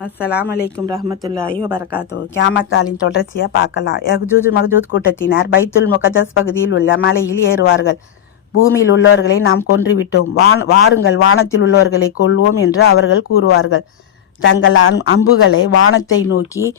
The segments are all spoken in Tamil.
அஸ்லாம் அலைக்கும் ரஹமத்துல்லாஹி வபரகாத்தோ கியாமத்தாலின் தொடர்ச்சியாக பார்க்கலாம். யக்ஜூஜ் மகஜூத் கூட்டத்தினர் பைத்துல் முகதஸ் பகுதியில் உள்ள மலையில் ஏறுவார்கள். பூமியில் உள்ளவர்களை நாம் கொன்றுவிட்டோம். வான் வாருங்கள் வானத்தில் உள்ளவர்களை கொல்வோம் என்று அவர்கள் கூறுவார்கள். தங்கள் அம்- அம்புகளை வானத்தை நோக்கி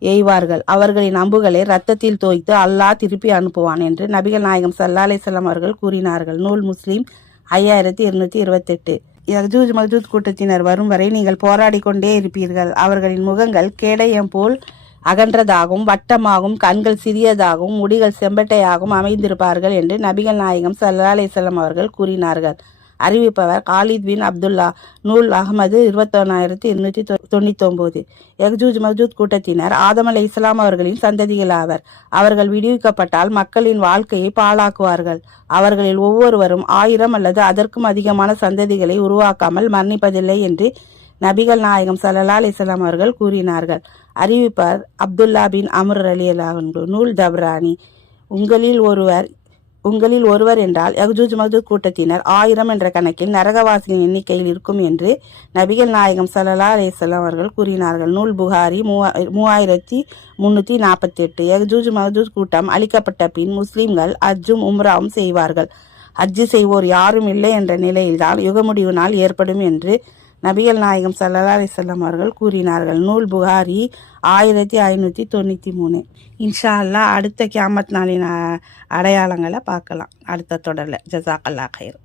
எய்வார்கள். அவர்களின் அம்புகளை ரத்தத்தில் தோய்த்து அல்லாஹ் திருப்பி அனுப்புவான் என்று நபிகள் நாயகம் சல்லா அலிசல்லாம் அவர்கள் கூறினார்கள். நூல் முஸ்லீம் ஐயாயிரத்தி இருநூத்தி இருபத்தெட்டு. யஜூஜ் மஜூத் கூட்டத்தினர் வரும் வரை நீங்கள் போராடி கொண்டே இருப்பீர்கள். அவர்களின் முகங்கள் கேடயம் போல் அகன்றதாகவும் வட்டமாகவும் கண்கள் சிறியதாகவும் முடிகள் செம்பட்டையாகவும் அமைந்திருப்பார்கள் என்று நபிகள் நாயகம் சல்லா அலிசல்லாம் அவர்கள் கூறினார்கள். அறிவிப்பவர் காலித் பின் அப்துல்லா நூல் அகமது இருபத்தொன்னாயிரத்தி இருநூற்றி தொண்ணூத்தி ஒன்பது எக்ஜூஜ் மஜூத் கூட்டத்தினர் ஆதம் அலை இஸ்லாம் அவர்களின் சந்ததிகள் ஆவர் அவர்கள் விடுவிக்கப்பட்டால் மக்களின் வாழ்க்கையை பாழாக்குவார்கள். அவர்களில் ஒவ்வொருவரும் ஆயிரம் அல்லது அதற்கும் அதிகமான சந்ததிகளை உருவாக்காமல் மரணிப்பதில்லை என்று நபிகள் நாயகம் சல்லல்லா அலிஸ்லாம் அவர்கள் கூறினார்கள். அறிவிப்பார் அப்துல்லா பின் அமர் அலி அல்லாஹ் நூல் தப்ரானி. உங்களில் ஒருவர் உங்களில் ஒருவர் என்றால் யக்ஜூஜ் மஜூத் கூட்டத்தினர் ஆயிரம் என்ற கணக்கில் நரகவாசியின் எண்ணிக்கையில் இருக்கும் என்று நபிகள் நாயகம் சல்லல்லா அலிஸ்லாம் அவர்கள் கூறினார்கள். நூல் புகாரி மூவா- மூவாயிரத்தி முன்னூற்றி நாற்பத்தி எட்டு யக்ஜூஜ் மஜூத் கூட்டம் அளிக்கப்பட்ட பின் முஸ்லிம்கள் அஜ்ஜும் உம்ராவும் செய்வார்கள். அஜ்ஜு செய்வோர் யாரும் இல்லை என்ற நிலையில்தான் யுகமுடிவு நாள் ஏற்படும் என்று நபிகள் நாயகம் சல்லா அலிசல்லாம் அவர்கள் கூறினார்கள். நூல் புகாரி ஆயிரத்தி ஐநூற்றி தொண்ணூற்றி மூணு. இன்ஷா அல்லாஹ் அடுத்த கியாமத் நாளின் அடையாளங்களை பார்க்கலாம். அடுத்த தொடரில். ஜசாக்கல்லா கயிறு